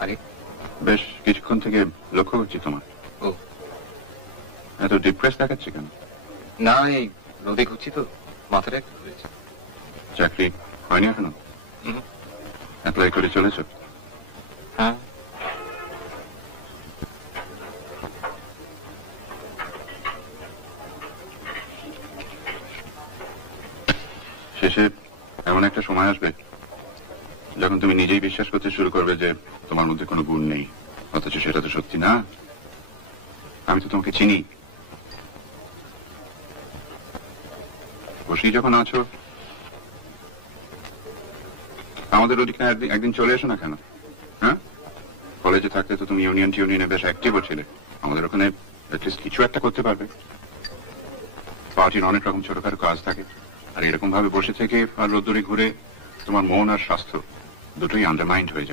আরে বেশ কিছুক্ষণ থেকে লক্ষ্য করছি তোমার। ও এত ডিপ্রেস দেখাচ্ছে কেন? না, এই নদী ঘুরছি তো, মাথাটা একটু ঘুরেছে। চাকরি হয়নি এখনো? অ্যাপ্লাই করে চলেছ? হ্যাঁ। শেষে এমন একটা সময় আসবে যখন তুমি নিজেই বিশ্বাস করতে শুরু করবে যে তোমার মধ্যে কোনো গুণ নেই, অথচ সেটা তো সত্যি না। আমি তো তোমাকে চিনি। বসেই যখন আছো, আমাদের ওদিকে একদিন চলে এসো না কেন? হ্যাঁ, কলেজে থাকতে তো তুমি ইউনিয়নে বেশ অ্যাক্টিভ ছিলে। আমাদের ওখানে অ্যাটলিস্ট কিছু একটা করতে পারবে। পার্টির অনেক রকম ছোটখাটো কাজ থাকে, আর এরকম ভাবে বসে থেকে আর রোদ্দুরে ঘুরে তোমার মন আর স্বাস্থ্য দুটোই আন্ডারমাইন্ড হয়ে যাবে।